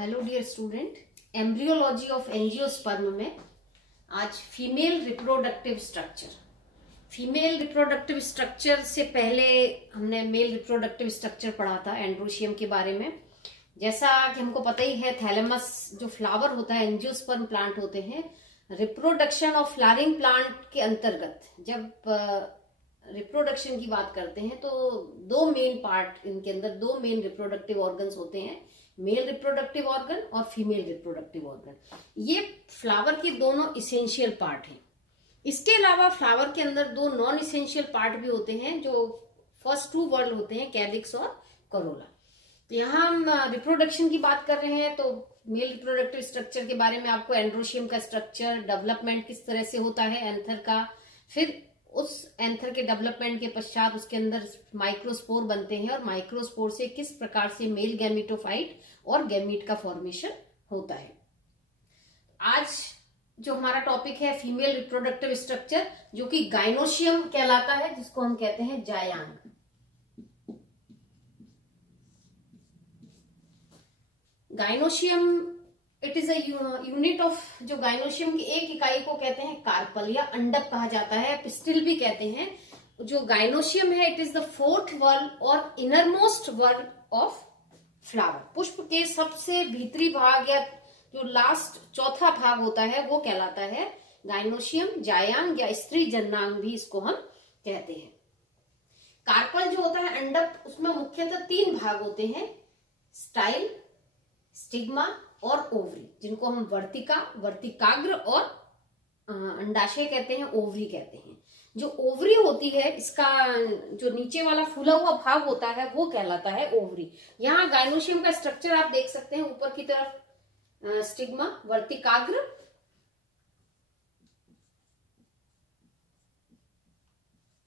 Hello dear student, embryology of angiosperm में आज female reproductive structure से पहले हमने मेल रिप्रोडक्टिव स्ट्रक्चर पढ़ा था एंड्रोशियम के बारे में। जैसा कि हमको पता ही है, थैलेमस जो फ्लावर होता है, एंजियोस्पर्म प्लांट होते हैं, रिप्रोडक्शन ऑफ फ्लावरिंग प्लांट के अंतर्गत जब रिप्रोडक्शन की बात करते हैं तो दो मेन पार्ट, इनके अंदर दो मेन रिप्रोडक्टिव ऑर्गन्स होते हैं, मेल रिप्रोडक्टिव ऑर्गन और फीमेल रिप्रोडक्टिव ऑर्गन। ये फ्लावर के दोनों इसेंशियल पार्ट हैं। इसके अलावा फ्लावर के अंदर दो नॉन इसेंशियल पार्ट भी होते हैं, जो फर्स्ट टू वर्ड होते हैं, कैलिक्स और करोला। तो यहाँ हम रिप्रोडक्शन की बात कर रहे हैं, तो मेल रिप्रोडक्टिव स्ट्रक्चर के बारे में आपको एंड्रोशियम का स्ट्रक्चर, डेवलपमेंट किस तरह से होता है एंथर का, फिर उस एंथर के डेवलपमेंट के पश्चात उसके अंदर माइक्रोस्पोर बनते हैं और माइक्रोस्पोर से किस प्रकार से मेल गैमेटोफाइट और गैमीट का फॉर्मेशन होता है। आज जो हमारा टॉपिक है फीमेल रिप्रोडक्टिव स्ट्रक्चर, जो कि गाइनोशियम कहलाता है, जिसको हम कहते हैं जायांग। Gynoecium it is a unit of, जो गाइनोशियम की एक इकाई को कहते हैं कार्पल या अंडक कहा जाता है, पिस्टिल भी कहते हैं। जो गाइनोशियम है it is the fourth whorl और इनरमोस्ट वर्ल ऑफ फ्लावर। पुष्प के सबसे भीतरी भाग या जो लास्ट चौथा भाग होता है वो कहलाता है गाइनोशियम, जायांग या स्त्री जन्नांग भी इसको हम कहते हैं। कार्पल जो होता है अंडक, उसमें मुख्यतः तीन भाग होते हैं, स्टाइल, स्टिग्मा और ओवरी, जिनको हम वर्तिका, वर्तिकाग्र और अंडाशय कहते हैं, ओवरी कहते हैं। जो ओवरी होती है, इसका जो नीचे वाला फूला हुआ भाग होता है वो कहलाता है ओवरी। यहाँ गाइनोशियम का स्ट्रक्चर आप देख सकते हैं, ऊपर की तरफ स्टिग्मा, वर्तिकाग्र,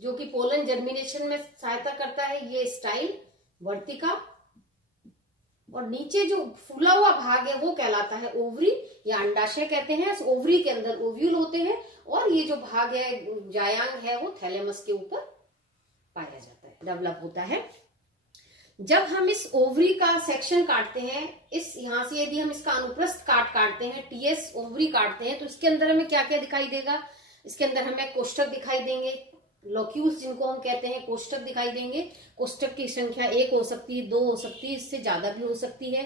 जो कि पोलन जर्मिनेशन में सहायता करता है, ये स्टाइल, वर्तिका, और नीचे जो फूला हुआ भाग है वो कहलाता है ओवरी या अंडाशय कहते हैं। इस ओवरी के अंदर ओव्यूल होते हैं और ये जो भाग है जायांग है वो थैलेमस के ऊपर पाया जाता है, डेवलप होता है। जब हम इस ओवरी का सेक्शन काटते हैं, इस यहां से यदि हम इसका अनुप्रस्थ काटते हैं, टीएस ओवरी काटते हैं, तो इसके अंदर हमें क्या क्या दिखाई देगा? इसके अंदर हमें कोष्ठक दिखाई देंगे, लोक्यूल्स जिनको हम कहते हैं, कोष्ठक दिखाई देंगे। कोष्ठक की संख्या 1 हो सकती है, 2 हो सकती है, इससे ज्यादा भी हो सकती है।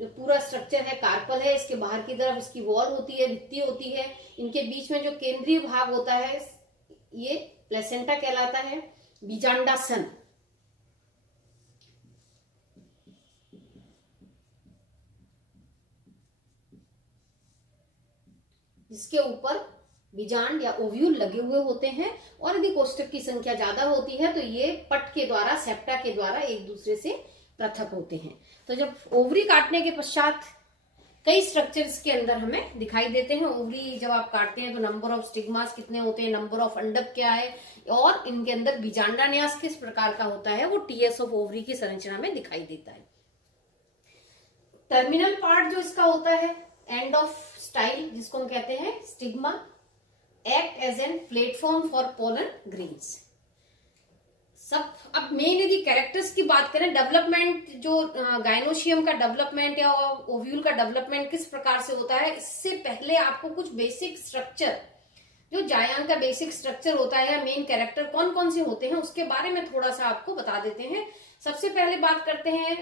जो पूरा स्ट्रक्चर है कार्पल है, इसके बाहर की तरफ इसकी वॉल होती है, भित्ति होती है। इनके बीच में जो केंद्रीय भाग होता है ये प्लेसेंटा कहलाता है, बीजांडासन। जिसके ऊपर बीजांड या ओव्यूल लगे हुए होते हैं, और यदि कोष्ठक की संख्या ज्यादा होती है तो ये पट के द्वारा, सेप्टा के द्वारा एक दूसरे से पृथक होते हैं। तो जब ओवरी काटने के पश्चात कई स्ट्रक्चर्स के अंदर हमें दिखाई देते हैं। ओवरी जब आप काटते हैं तो नंबर ऑफ स्टिग्मास कितने होते हैं, नंबर ऑफ अंडक क्या है, और इनके अंदर बीजांडान्यास किस प्रकार का होता है, वो टीएस ऑफ ओवरी की संरचना में दिखाई देता है। टर्मिनल पार्ट जो इसका होता है, एंड ऑफ स्टाइल, जिसको हम कहते हैं stigma, act as an platform for pollen grains. सब अब मेन यदि कैरेक्टर्स की बात करें, डेवलपमेंट जो गाइनोशियम का डेवलपमेंट या ओव्यूल का डेवलपमेंट किस प्रकार से होता है, इससे पहले आपको कुछ बेसिक स्ट्रक्चर, जो जायांग का बेसिक स्ट्रक्चर होता है या मेन कैरेक्टर कौन कौन से होते हैं, उसके बारे में थोड़ा सा आपको बता देते हैं। सबसे पहले बात करते हैं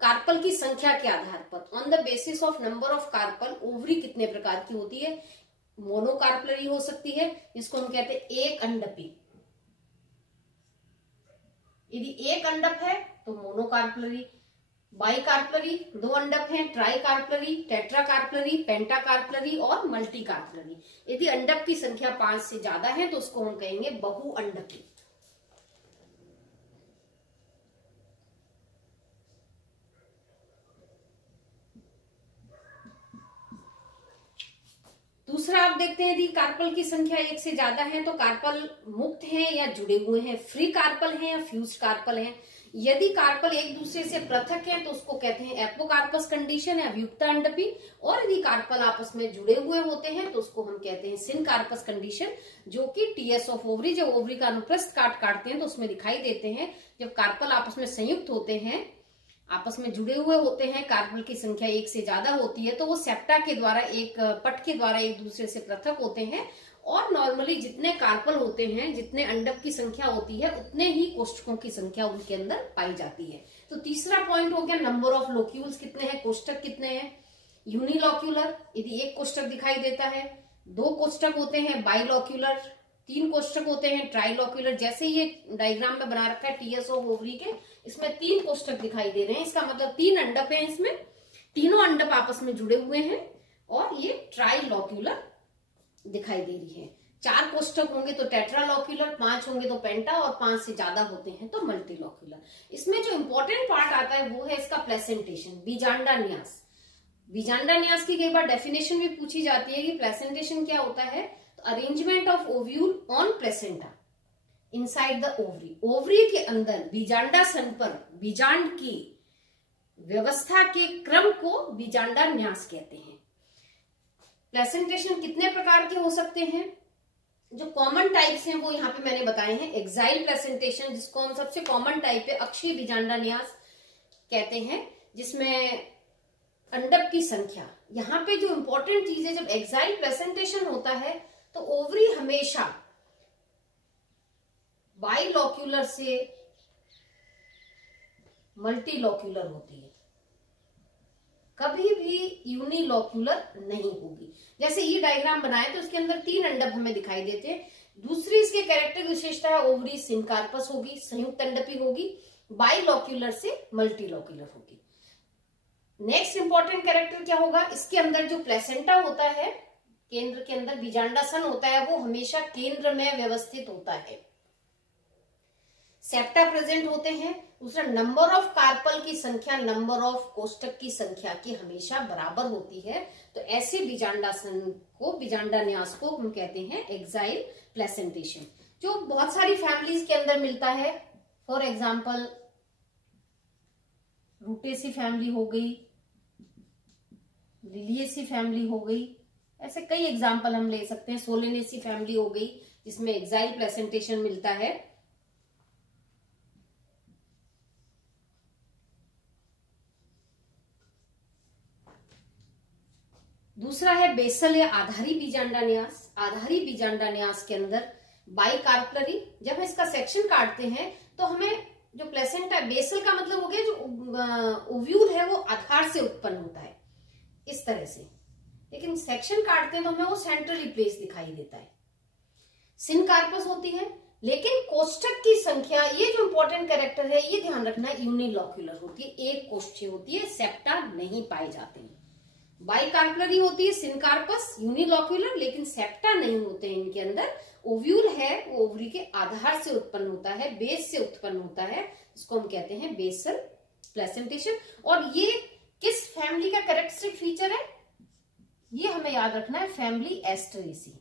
कार्पल की संख्या के आधार पर। On the basis of number of carpel, ovary कितने प्रकार की होती है? मोनोकार्पलरी हो सकती है, जिसको हम कहते हैं एक अंडपी। यदि एक अंडप है तो मोनोकार्पलरी, बाइकार्पलरी 2 अंडप हैं, ट्राइकार्पलरी, टेट्राकार्पलरी, पेंटाकार्पलरी और मल्टीकार्पलरी। यदि अंडप की संख्या 5 से ज्यादा है तो उसको हम कहेंगे बहुअंडपी। दूसरा आप देखते हैं, यदि कार्पल की संख्या 1 से ज्यादा है तो कार्पल मुक्त हैं या जुड़े हुए हैं, फ्री कार्पल हैं या फ्यूज्ड कार्पल हैं। यदि कार्पल एक दूसरे से पृथक हैं तो उसको कहते हैं एपोकार्पस कंडीशन या व्युक्त अंडपी, और यदि कार्पल आपस में जुड़े हुए होते हैं तो उसको हम कहते हैं सिनकार्पस कंडीशन, जो कि टीएस ऑफ ओवरी, जब ओवरी का अनुप्रस्थ काटते हैं तो उसमें दिखाई देते हैं। जब कार्पल आपस में संयुक्त होते हैं आपस में जुड़े हुए होते हैं, कार्पल की संख्या एक से ज्यादा होती है, तो वो सेप्टा के द्वारा, एक पट के द्वारा एक दूसरे से पृथक होते हैं। और नॉर्मली जितने कार्पल होते हैं, जितने अंडक की संख्या होती है, उतने ही कोष्ठकों की संख्या उनके अंदर पाई जाती है। तो तीसरा पॉइंट हो गया नंबर ऑफ लोक्यूल्स कितने हैं, कोष्ठक कितने हैं। यूनिलॉक्यूलर, यदि एक कोष्ठक दिखाई देता है। 2 कोष्ठक होते हैं बाइलॉक्यूलर, 3 कोष्ठक होते हैं ट्राइलॉक्यूलर। जैसे ये डायग्राम में बना रखा है टीएस ऑफ ओवरी के, इसमें 3 कोष्ठक दिखाई दे रहे हैं, इसका मतलब 3 अंडप हैं इसमें, तीनों अंडप आपस में जुड़े हुए हैं। और ये ट्राइलॉक्यूलर दिखाई दे रही है। 4 कोष्ठक होंगे तो टेट्रालॉक्यूलर, 5 होंगे तो पेंटा, और 5 से ज्यादा होते हैं तो मल्टीलॉक्यूलर। इसमें जो इंपॉर्टेंट पार्ट आता है वो है इसका प्लेसेंटेशन, बीजांडा न्यास। बीजांडा न्यास की कई बार डेफिनेशन भी पूछी जाती है कि प्लेसेंटेशन क्या होता है। तो arrangement of ovule on placenta inside the ovary, ovary के अंदर बीजांडासन पर बीजांड की व्यवस्था के क्रम को बीजांडा न्यास कहते हैं। प्लेसेंटेशन कितने प्रकार के हो सकते हैं, जो कॉमन टाइप्स हैं वो यहाँ पे मैंने बताए हैं। एक्साइल प्लेसेंटेशन, जिसको हम सबसे कॉमन टाइप है अक्षीय बीजांडा न्यास कहते हैं, जिसमें अंडक की संख्या, यहाँ पे जो इंपॉर्टेंट चीज है, जब एक्साइल प्लेसेंटेशन होता है तो ओवरी हमेशा बाइलॉक्यूलर से मल्टीलॉक्यूलर होती है, कभी भी यूनिलॉक्यूलर नहीं होगी। जैसे ये डायग्राम बनाए तो इसके अंदर 3 अंडप हमें दिखाई देते हैं। दूसरी इसके कैरेक्टर विशेषता है ओवरी सिनकार्पस होगी, संयुक्त अंडपी होगी, बाइलॉक्यूलर से मल्टीलॉक्यूलर होगी। नेक्स्ट इंपॉर्टेंट कैरेक्टर क्या होगा, इसके अंदर जो प्लेसेंटा होता है, केंद्र के अंदर बीजांडासन होता है, वो हमेशा केंद्र में व्यवस्थित होता है। सेप्टा प्रेजेंट होते हैं। दूसरा, नंबर ऑफ कार्पल की संख्या नंबर ऑफ कोष्ठक की संख्या की हमेशा बराबर होती है। तो ऐसे बीजांडासन को, बीजांडा न्यास को हम कहते हैं एक्साइल प्लेसेंटेशन, जो बहुत सारी फैमिलीज के अंदर मिलता है। फॉर एग्जाम्पल रूटेसी फैमिली हो गई, लिलिएसी फैमिली हो गई, ऐसे कई एग्जाम्पल हम ले सकते हैं। सोलेनेसी फैमिली हो गई जिसमें एक्साइल प्लेसेंटेशन मिलता है। दूसरा है बेसल या आधारी बीजांडा न्यास। आधारी बीजांडा न्यास के अंदर बाइकार्पलरी, जब हम इसका सेक्शन काटते हैं तो हमें जो प्लेसेंटा, बेसल का मतलब हो गया जो ओव्यूल है वो आधार से उत्पन्न होता है इस तरह से, लेकिन सेक्शन काटते हैं तो हमें वो सेंट्रली प्लेस दिखाई देता है। सिनकार्पस होती है, लेकिन कोष्ठक की संख्या, ये जो इंपॉर्टेंट कैरेक्टर है ये ध्यान रखना, यूनिलॉक्यूलर होती है, एक कोष्ठीय होती है, सेप्टा नहीं पाए जाते हैं। बाइकार्पलरी होती है सिनकार्पस, यूनिलॉक्यूलर, लेकिन सेप्टा नहीं होते हैं इनके अंदर। ओव्यूल है वो ओवरी के आधार से उत्पन्न होता है, बेस से उत्पन्न होता है, इसको हम कहते हैं बेसल प्लेसेंटेशन। और ये किस फैमिली का कैरेक्टरिस्टिक फीचर है, ये हमें याद रखना है, फैमिली एस्टरेसी।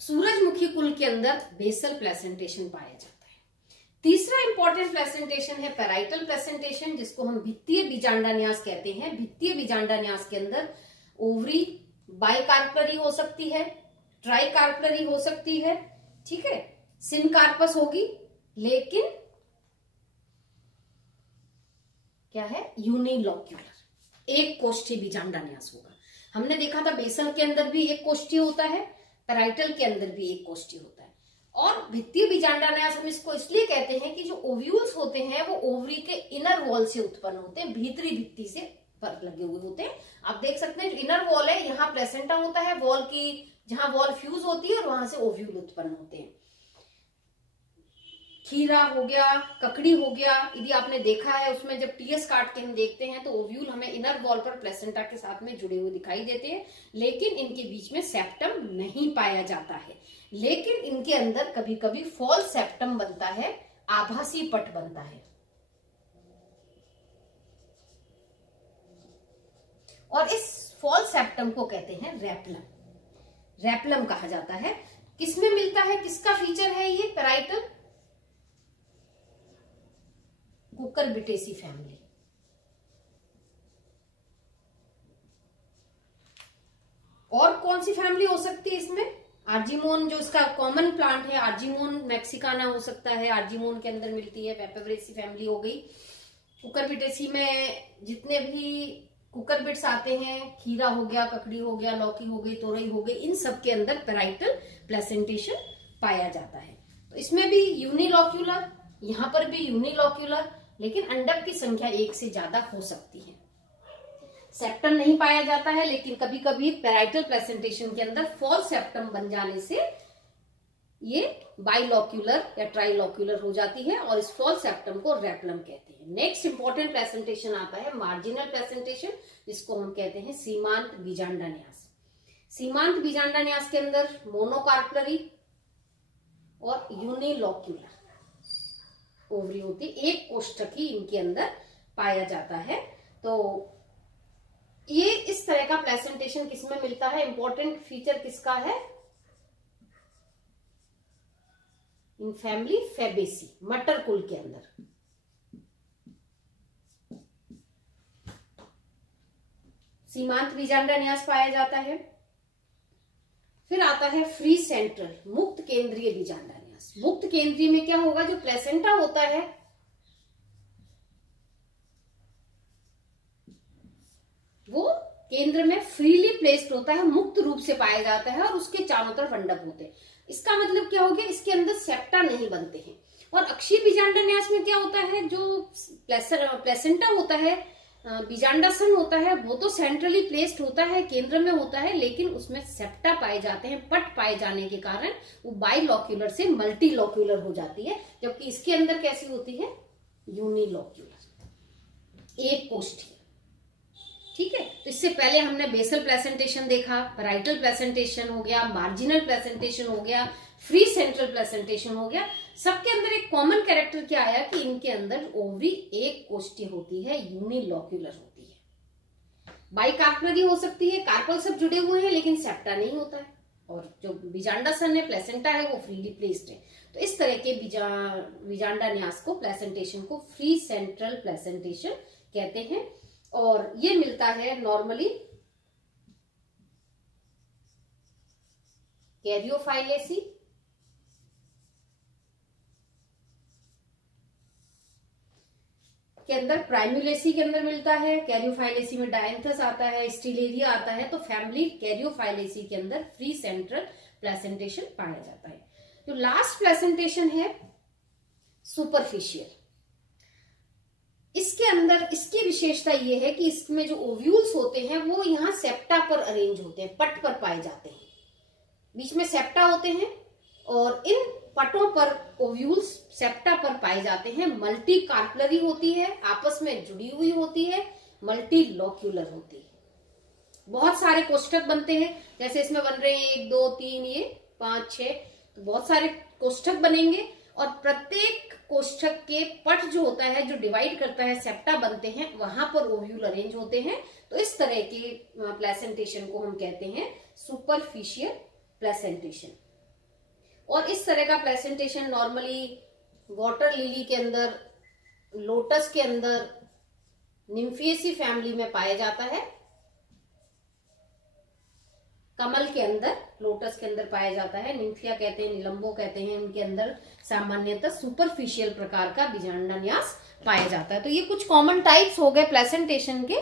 सूरजमुखी कुल के अंदर बेसल प्लेसेंटेशन पाया जाता है। तीसरा इंपॉर्टेंट प्लेसेंटेशन है पैराइटल प्लेसेंटेशन, जिसको हम भित्तीय बीजांडा न्यास कहते हैं। भित्तीय बीजांडा न्यास के अंदर ओवरी बाइकार्पलरी हो सकती है, ट्राइकार्पलरी हो सकती है, ठीक है, सिनकार्पस होगी, लेकिन क्या है, यूनिलॉक्यूलर, एक कोष्ठी बीजांडा न्यास होगा। हमने देखा था बेसल के अंदर भी एक कोष्ठी होता है, पैराइटल के अंदर भी एक कोष्ठी होता है। और भित्तीय बीजांडा न्यास हम इसको इसलिए कहते हैं कि जो ओव्यूल्स होते हैं वो ओवरी के इनर वॉल से उत्पन्न होते हैं, भीतरी भित्ति से पर लगे हुए होते हैं। आप देख सकते हैं जो इनर वॉल है, यहाँ प्लेसेंटा होता है, वॉल की जहां वॉल फ्यूज होती है और वहां से ओव्यूल उत्पन्न होते हैं। खीरा हो गया, ककड़ी हो गया, यदि आपने देखा है उसमें जब टीएस काट के हम देखते हैं तो ओव्यूल हमें इनर वॉल पर प्लेसेंटा के साथ में जुड़े हुए दिखाई देते हैं, लेकिन इनके बीच में सेप्टम नहीं पाया जाता है। लेकिन इनके अंदर कभी कभी फॉल्स सेप्टम बनता है, आभासी पट बनता है, और इस फॉल्स सेप्टम को कहते हैं रेपलम। रेपलम कहा जाता है। किसमें मिलता है, किसका फीचर है ये पैराइटल, कुकरबिटेसी फैमिली। और कौन सी फैमिली हो सकती है इसमें, आर्जीमोन जो इसका कॉमन प्लांट है, आर्जीमोन मैक्सिकाना हो सकता है, आर्जीमोन के अंदर मिलती है। पेपरवेसी फैमिली हो गई। कुकुरबिटेसी में जितने भी कुकुरबिट्स आते हैं, खीरा हो गया, ककड़ी हो गया, लौकी हो गई, तोरई हो गई, इन सब के अंदर पैराइटल प्लेसेंटेशन पाया जाता है। तो इसमें भी यूनिलॉक्यूलर, यहाँ पर भी यूनिलॉक्यूलर, लेकिन अंडक की संख्या एक से ज्यादा हो सकती है। सेप्टम नहीं पाया जाता है, लेकिन कभी कभी पैराइटल प्लेसेंटेशन के अंदर फॉल्स सेप्टम बन जाने से ये बाइलॉक्यूलर या ट्राइलॉक्यूलर हो जाती है और इस फॉल्स सेप्टम को रेपलम कहते हैं। नेक्स्ट इंपॉर्टेंट प्लेसेंटेशन आता है मार्जिनल प्लेसेंटेशन, जिसको हम कहते हैं सीमांत बीजांडा न्यास। सीमांत बीजांडा न्यास के अंदर मोनोकार्पलरी और यूनिलॉक्यूलर ओवरी होती, एक कोष्ठक ही इनके अंदर पाया जाता है। तो ये इस तरह का प्लेसेंटेशन किसमें मिलता है? इंपॉर्टेंट फीचर किसका है? इन फैमिली फेबेसी, मटर कुल के अंदर। सीमांत बीजांडा न्यास पाया जाता है। फिर आता है फ्री सेंट्रल, मुक्त केंद्रीय बीजांडा न्यास। मुक्त केंद्रीय में क्या होगा? जो प्लेसेंटा होता है वो केंद्र में फ्रीली प्लेस्ड होता है, मुक्त रूप से पाया जाता है और उसके चारों तरफ अंडक होते हैं। इसका मतलब क्या हो गया? इसके अंदर सेप्टा नहीं बनते हैं। और अक्षीय बीजांडा न्यास में क्या होता है? जो प्लेसेंटा होता है, बीजांडासन होता है, वो तो सेंट्रली प्लेस्ड होता है, केंद्र में होता है, लेकिन उसमें सेप्टा पाए जाते हैं। पट पाए जाने के कारण वो बाइलॉक्यूलर से मल्टीलॉक्यूलर हो जाती है, जबकि इसके अंदर कैसी होती है? यूनिलॉक्यूलर, एक कोष्ठीय। ठीक है, तो इससे पहले हमने बेसल प्लेसेंटेशन देखा, पैराइटल प्लेसेंटेशन हो गया, मार्जिनल प्लेसेंटेशन हो गया, फ्री सेंट्रल प्लेसेंटेशन हो गया। सबके अंदर एक कॉमन कैरेक्टर क्या आया कि इनके अंदर ओवरी एक कोष्ठीय होती है, यूनिलॉक्यूलर होती है। बाइकार्पलरी हो सकती है, कार्पल सब जुड़े हुए हैं लेकिन सेप्टा नहीं होता है, और जो बीजांडासन है, प्लेसेंटा है, वो फ्रीली प्लेस्ड है। तो इस तरह के बीजांडा न्यास को, प्लेसेंटेशन को फ्री सेंट्रल प्लेसेंटेशन कहते हैं। और ये मिलता है नॉर्मली कैरियोफाइलेसी, के अंदर, प्राइमुलेसी के अंदर मिलता है। कैरियोफाइलेसी में डायंथस आता है, स्टिलेरिया आता है। तो फैमिली कैरियोफाइलेसी के अंदर फ्री सेंट्रल प्लेसेंटेशन पाया जाता है। जो लास्ट प्लेसेंटेशन है सुपरफिशियल, इसके अंदर इसकी विशेषता यह है कि इसमें जो ओव्यूल्स होते हैं वो यहाँ सेप्टा पर अरेंज होते हैं, पट पर पाए जाते हैं। बीच में सेप्टा होते हैं और इन पटों पर ओव्यूल्स सेप्टा पर पाए जाते हैं। मल्टी कार्पलरी होती है, आपस में जुड़ी हुई होती है, मल्टी लॉक्यूलर होती है। बहुत सारे कोष्ठक बनते हैं, जैसे इसमें बन रहे हैं 1 2 3 ये 5 6, तो बहुत सारे कोष्ठक बनेंगे और प्रत्येक कोष्ठक के पट जो होता है, जो डिवाइड करता है, सेप्टा बनते हैं, वहां पर ओव्यूल अरेंज होते हैं। तो इस तरह के प्लेसेंटेशन को हम कहते हैं सुपरफिशियल प्लेसेंटेशन। और इस तरह का प्लेसेंटेशन नॉर्मली वाटर लिली के अंदर, लोटस के अंदर, निम्फिएसी फैमिली में पाया जाता है, कमल के अंदर, लोटस के अंदर पाया जाता है, निम्फिया कहते हैं, निलंबो कहते हैं, इनके अंदर सामान्यतः सुपरफिशियल प्रकार का बीजांडा न्यास पाया जाता है। तो ये कुछ कॉमन टाइप्स हो गए प्लेसेंटेशन के,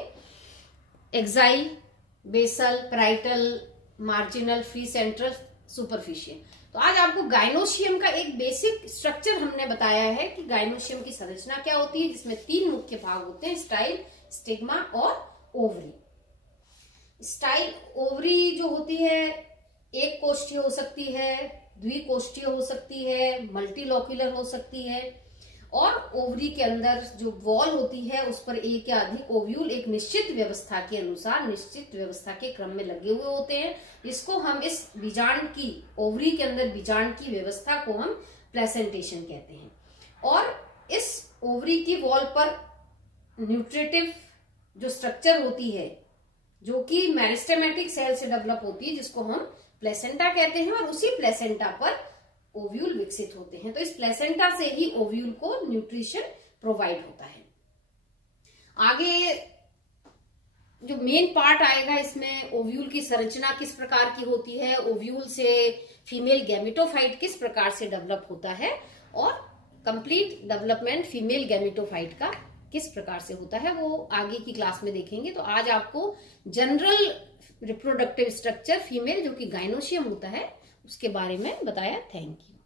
axile, basal, parietal, marginal, free central, superficial. तो आज आपको गाइनोशियम का एक बेसिक स्ट्रक्चर हमने बताया है कि गाइनोशियम की संरचना क्या होती है, जिसमें 3 मुख्य भाग होते हैं, स्टाइल, स्टिग्मा और ओवरी। स्टाइल ओवरी जो होती है एक कोष्ठीय हो सकती है, द्विकोष्ठीय हो सकती है, मल्टीलॉक्यूलर हो सकती है। और ओवरी के अंदर जो वॉल होती है उस पर एक या अधिक ओव्यूल एक निश्चित व्यवस्था के अनुसार, निश्चित व्यवस्था के क्रम में लगे हुए होते हैं, जिसको हम इस बीजांड की, ओवरी के अंदर बीजांड की व्यवस्था को हम प्लेसेंटेशन कहते हैं। और इस ओवरी की वॉल पर न्यूट्रिटिव जो स्ट्रक्चर होती है, जो कि मेरिस्टेमेटिक सेल से डेवलप होती है, जिसको हम प्लेसेंटा कहते हैं, और उसी प्लेसेंटा पर ओव्यूल विकसित होते हैं। तो इस प्लेसेंटा से ही ओव्यूल को न्यूट्रिशन प्रोवाइड होता है। आगे जो मेन पार्ट आएगा इसमें, ओव्यूल की संरचना किस प्रकार की होती है, ओव्यूल से फीमेल गैमेटोफाइट किस प्रकार से डेवलप होता है, और कंप्लीट डेवलपमेंट फीमेल गैमेटोफाइट का किस प्रकार से होता है, वो आगे की क्लास में देखेंगे। तो आज आपको जनरल रिप्रोडक्टिव स्ट्रक्चर फीमेल जो कि गाइनोशियम होता है उसके बारे में बताया। Thank you.